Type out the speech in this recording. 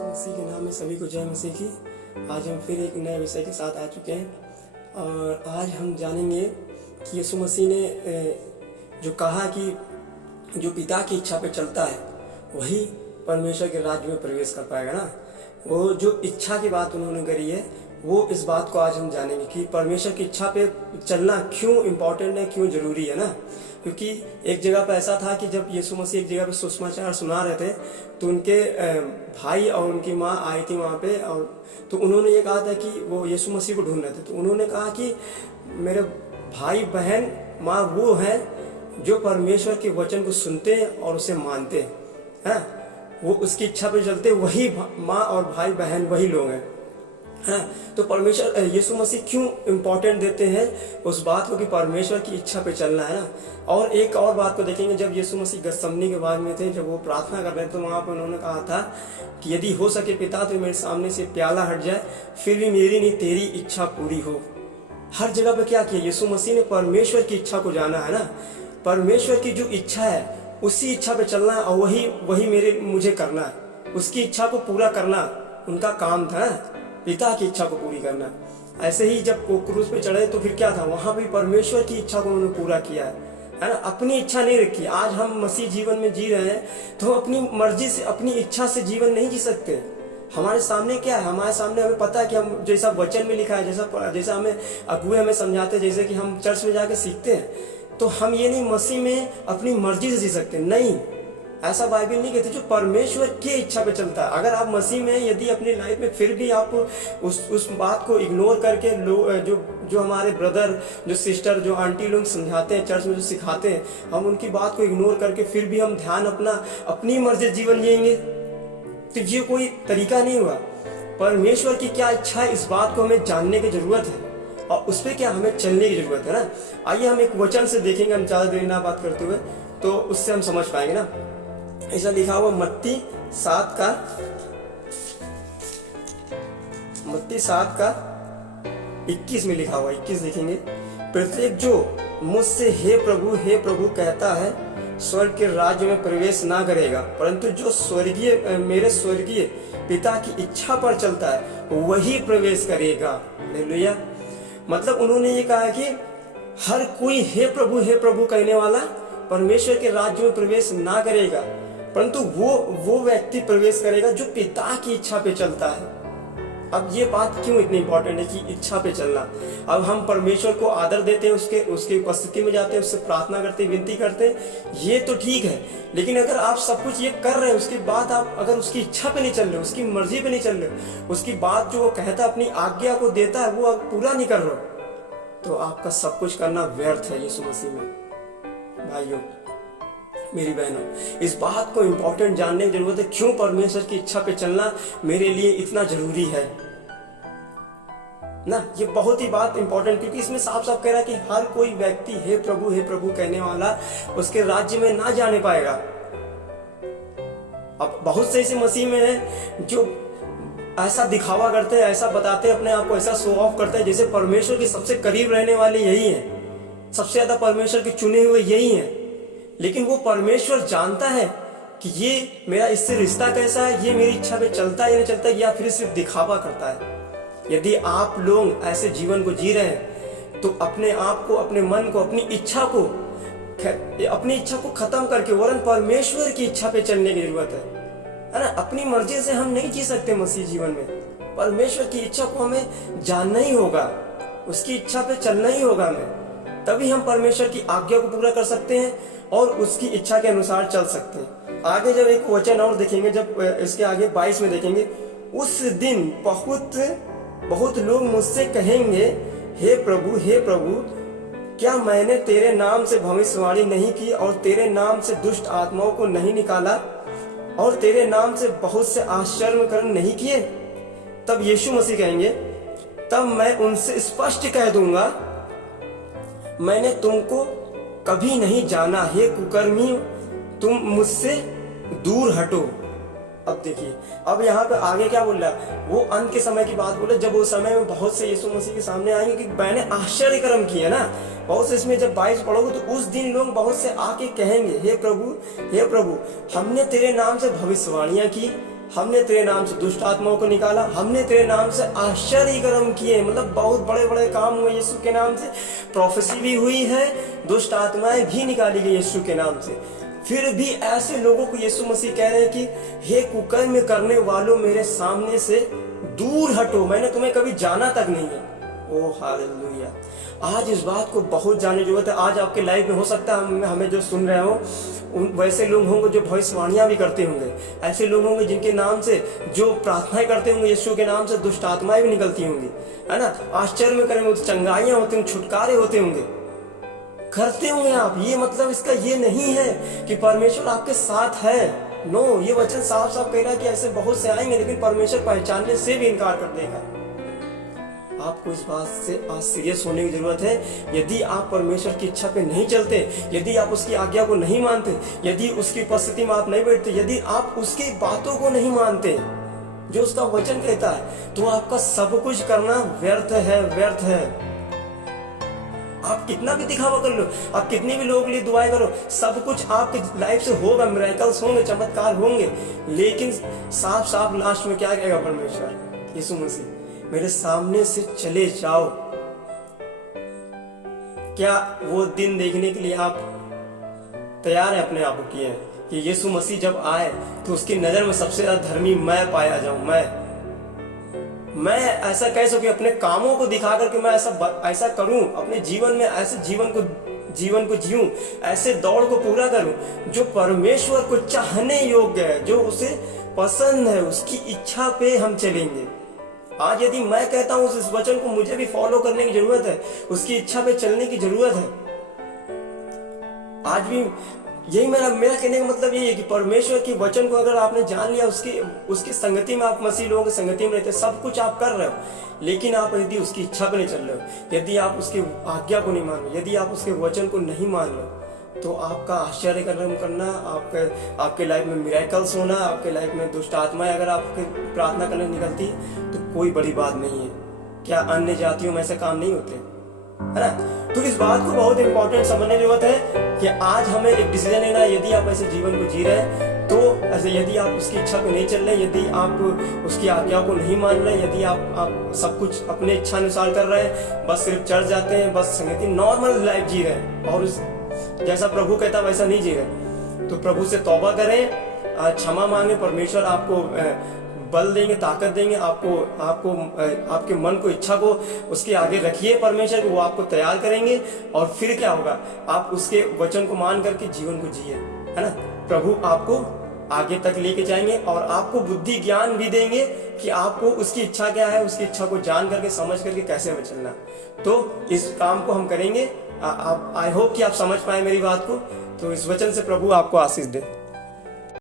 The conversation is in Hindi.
मसीह के नाम में सभी को जय मसीह की। आज हम फिर एक नए विषय के साथ आ चुके हैं और आज हम जानेंगे कि यीशु मसीह ने जो कहा कि जो पिता की इच्छा पे चलता है वही परमेश्वर के राज्य में प्रवेश कर पाएगा ना। वो जो इच्छा की बात उन्होंने करी है वो इस बात को आज हम जानेंगे कि परमेश्वर की इच्छा पे चलना क्यों इम्पोर्टेंट है, क्यों जरूरी है ना। क्योंकि एक जगह पे ऐसा था कि जब यीशु मसीह एक जगह पे सुसमाचार सुना रहे थे तो उनके भाई और उनकी माँ आई थी वहाँ पे, और तो उन्होंने ये कहा था कि वो यीशु मसीह को ढूंढ रहे थे। तो उन्होंने कहा कि मेरे भाई बहन माँ वो है जो परमेश्वर के वचन को सुनते हैं और उसे मानते हैं, वो उसकी इच्छा पे चलते, वही माँ और भाई बहन वही लोग हैं। तो परमेश्वर यीशु मसीह क्यों इम्पोर्टेंट देते हैं उस बात को कि परमेश्वर की इच्छा पे चलना है ना। और एक और बात को देखेंगे, जब यीशु मसीह गतसमनी के बाग में थे, जब वो प्रार्थना कर रहे थे तो वहाँ पर उन्होंने कहा था कि यदि हो सके पिता तो मेरे सामने से प्याला हट जाए, फिर भी मेरी नहीं तेरी इच्छा पूरी हो। हर जगह पे क्या किया यीशु मसीह ने, परमेश्वर की इच्छा को जाना है ना। परमेश्वर की जो इच्छा है उसी इच्छा पे चलना है और वही मुझे करना है, उसकी इच्छा को पूरा करना उनका काम था, पिता की इच्छा को पूरी करना। ऐसे ही जब वो क्रूस पे चढ़े तो फिर क्या था, वहां भी परमेश्वर की इच्छा को उन्होंने पूरा किया है ना। अपनी इच्छा नहीं रखी। आज हम मसीह जीवन में जी रहे हैं तो हम अपनी मर्जी से अपनी इच्छा से जीवन नहीं जी सकते। हमारे सामने क्या है, हमारे सामने हमें पता है कि हम जैसा वचन में लिखा है, जैसा हमें अगुए हमें समझाते हैं, जैसे कि हम चर्च में जाके सीखते हैं, तो हम ये नहीं मसीह में अपनी मर्जी से जी सकते। नहीं, ऐसा बाइबल नहीं कहती। जो परमेश्वर की इच्छा पे चलता है, अगर आप मसीह में यदि अपनी लाइफ में फिर भी आप उस बात को इग्नोर करके जो हमारे ब्रदर, जो सिस्टर, जो आंटी लोग समझाते हैं चर्च में, जो सिखाते हैं, हम उनकी बात को इग्नोर करके फिर भी हम ध्यान अपनी मर्जी जीवन जिएंगे तो ये कोई तरीका नहीं हुआ। परमेश्वर की क्या इच्छा है इस बात को हमें जानने की जरूरत है और उस पर क्या हमें चलने की जरूरत है ना। आइए हम एक वचन से देखेंगे, हम ज्यादा देर ना बात करते हुए, तो उससे हम समझ पाएंगे ना। ऐसा लिखा हुआ मत्ती 7 का 21 में लिखा हुआ, 21 देखेंगे। प्रत्येक जो मुझसे हे प्रभु कहता है स्वर्ग के राज्य में प्रवेश ना करेगा, परंतु जो मेरे स्वर्गीय पिता की इच्छा पर चलता है वही प्रवेश करेगा। हालेलुया। मतलब उन्होंने ये कहा कि हर कोई हे प्रभु कहने वाला परमेश्वर के राज्य में प्रवेश ना करेगा, परंतु वो व्यक्ति प्रवेश करेगा जो पिता की इच्छा पे चलता है। अब ये बात क्यों इतनी इंपॉर्टेंट है कि इच्छा पे चलना। अब हम परमेश्वर को आदर देते हैं, उसके उपस्थिति में जाते हैं, उससे प्रार्थना करते हैं, विनती करते हैं, ये तो ठीक है। लेकिन अगर आप सब कुछ ये कर रहे हैं, उसके बाद आप अगर उसकी इच्छा पे नहीं चल रहे, उसकी मर्जी पे नहीं चल रहे, उसकी बात जो वो कहता है, अपनी आज्ञा को देता है, वो आप पूरा नहीं कर रहे, तो आपका सब कुछ करना व्यर्थ है यीशु मसीह में। भाइयों, मेरी बहनों, इस बात को इंपॉर्टेंट जानने की जरूरत है, क्यों परमेश्वर की इच्छा पे चलना मेरे लिए इतना जरूरी है ना। ये बहुत ही बात इंपॉर्टेंट, क्योंकि इसमें साफ साफ कह रहा है कि हर कोई व्यक्ति हे प्रभु कहने वाला उसके राज्य में ना जाने पाएगा। अब बहुत से ऐसे मसीह में है जो ऐसा दिखावा करते हैं, ऐसा बताते हैं अपने आप को, ऐसा शो ऑफ करते हैं जैसे परमेश्वर के सबसे करीब रहने वाले यही हैं, सबसे ज्यादा परमेश्वर के चुने हुए यही हैं। लेकिन वो परमेश्वर जानता है कि ये मेरा इससे रिश्ता कैसा है, ये मेरी इच्छा पे चलता है या नहीं चलता, या फिर सिर्फ दिखावा करता है। यदि आप लोग ऐसे जीवन को जी रहे हैं तो अपने आप को, अपने मन को, अपनी इच्छा को खत्म करके वरन परमेश्वर की इच्छा पे चलने की जरूरत है ना। अपनी मर्जी से हम नहीं जी सकते मसीह जीवन में। परमेश्वर की इच्छा को हमें जानना ही होगा, उसकी इच्छा पे चलना ही होगा हमें, तभी हम परमेश्वर की आज्ञा को पूरा कर सकते हैं और उसकी इच्छा के अनुसार चल सकते हैं। आगे जब एक वचन और देखेंगे, जब इसके आगे 22 में देखेंगे, उस दिन बहुत लोग मुझसे कहेंगे हे प्रभु क्या मैंने तेरे नाम से भविष्यवाणी नहीं की और तेरे नाम से दुष्ट आत्माओं को नहीं निकाला और तेरे नाम से बहुत से आश्चर्य कर्म नहीं किए। तब यीशु मसीह कहेंगे, तब मैं उनसे स्पष्ट कह दूंगा मैंने तुमको कभी नहीं जाना, हे कुकर्मी, तुम मुझसे दूर हटो। अब देखिए, अब यहाँ पे आगे क्या बोल रहा है, वो अंत के समय की बात बोले, जब वो समय में बहुत से यीशु मसीह के सामने आएंगे कि मैंने आश्चर्य कर्म किए ना। बहुत से इसमें जब 22 पढ़ोगे तो उस दिन लोग बहुत से आके कहेंगे हे प्रभु हमने तेरे नाम से भविष्यवाणियां की, हमने तेरे नाम से दुष्ट आत्माओं को निकाला, हमने तेरे नाम से आश्चर्य कर्म किए। मतलब बहुत बड़े बड़े काम हुए यीशु के नाम से, प्रोफेसी भी हुई है, दुष्ट आत्माएं भी निकाली गई यीशु के नाम से। फिर भी ऐसे लोगों को यीशु मसीह कह रहे हैं कि हे कुकर्म करने वालों, मेरे सामने से दूर हटो, मैंने तुम्हें कभी जाना तक नहीं है। ओ हालेलुया। आज इस बात को बहुत जानने की जरूरत है। आज आपके लाइफ में हो सकता है हमें जो सुन रहे हो वैसे लोग होंगे जो भविष्यवाणियां भी करते होंगे, ऐसे लोग होंगे जिनके नाम से जो प्रार्थनाएं करते होंगे यीशु के नाम से, दुष्ट आत्माएं भी निकलती होंगी, है ना। आश्चर्य में करेंगे, चंगाइयां होती होंगी, छुटकारे होते होंगे, करते होंगे आप। ये मतलब इसका ये नहीं है कि परमेश्वर आपके साथ है। नो, ये वचन साफ साफ कह रहा है कि ऐसे बहुत से आएंगे लेकिन परमेश्वर पहचानने से भी इनकार कर देगा। आपको इस बात से आज सीरियस होने की जरूरत है। यदि आप परमेश्वर की इच्छा पे नहीं चलते, यदि आप उसकी आज्ञा को नहीं मानते, यदि उसकी उपस्थिति में आप नहीं बैठते, यदि आप उसकी बातों को नहीं मानते जो उसका वचन कहता है, तो आपका सब कुछ करना व्यर्थ है, व्यर्थ है। आप कितना भी दिखावा कर लो, आप कितने भी लोगों के लिए दुआएं करो, सब कुछ आपके लाइफ से होगा, मिरेकल्स होंगे, चमत्कार होंगे, लेकिन साफ साफ लास्ट में क्या कहेगा परमेश्वर, यीशु मसीह, मेरे सामने से चले जाओ। क्या वो दिन देखने के लिए आप तैयार हैं अपने आप को किए कि यीशु मसीह जब आए तो उसकी नजर में सबसे ज्यादा धर्मी मैं पाया जाऊं? मैं ऐसा कह सकूं अपने कामों को दिखा करके मैं ऐसा करूं, अपने जीवन में ऐसे जीवन को जीऊं, ऐसे दौड़ को पूरा करूं जो परमेश्वर को चाहने योग्य है, जो उसे पसंद है, उसकी इच्छा पे हम चलेंगे। आज यदि मैं कहता हूं इस वचन को मुझे भी फॉलो करने की जरूरत है, उसकी इच्छा पे चलने की जरूरत है। आज भी यही मेरा कहने का मतलब यही है कि परमेश्वर की वचन को अगर आपने जान लिया, उसकी संगति में आप मसीह लोगों की संगति में रहते, सब कुछ आप कर रहे हो, लेकिन आप यदि उसकी इच्छा पे नहीं चल रहे हो, यदि आप उसकी आज्ञा को नहीं मान रहे, यदि आप उसके वचन को नहीं मान रहे, तो आपका आश्चर्य कर्म करना, आपके लाइफ में मिरेकल्स होना, आपके लाइफ में दुष्ट आत्माएं अगर आपके प्रार्थना करने निकलती तो कोई बड़ी बात नहीं है। क्या अन्य जातियों में ऐसे काम नहीं होते, है ना? तो इस बात को बहुत इंपॉर्टेंट समझने की जरूरत है कि आज हमें एक डिसीजन लेना है। यदि आप ऐसे जीवन को जी रहे हैं, तो ऐसे यदि आप उसकी इच्छा पे नहीं चल रहे, यदि आप उसकी आज्ञा को नहीं मान रहे, यदि आप सब कुछ अपने इच्छा अनुसार कर रहे हैं, बस सिर्फ चर्च जाते हैं, बस संगति नॉर्मल लाइफ जी रहे हैं और जैसा प्रभु कहता वैसा नहीं जी रहे, तो प्रभु से तौबा करें, क्षमा मांगे, परमेश्वर आपको बल देंगे, ताकत देंगे, आपको आपके मन को, इच्छा को उसके आगे रखिए परमेश्वर को, वो आपको तैयार करेंगे और फिर क्या होगा, आप उसके वचन को मान करके जीवन को जिए, है ना। प्रभु आपको आगे तक लेके जाएंगे और आपको बुद्धि ज्ञान भी देंगे कि आपको उसकी इच्छा क्या है, उसकी इच्छा को जान करके समझ करके कैसे हमें चलना। तो इस काम को हम करेंगे। आई होप कि आप समझ पाए मेरी बात को। तो इस वचन से प्रभु आपको आशीष दे।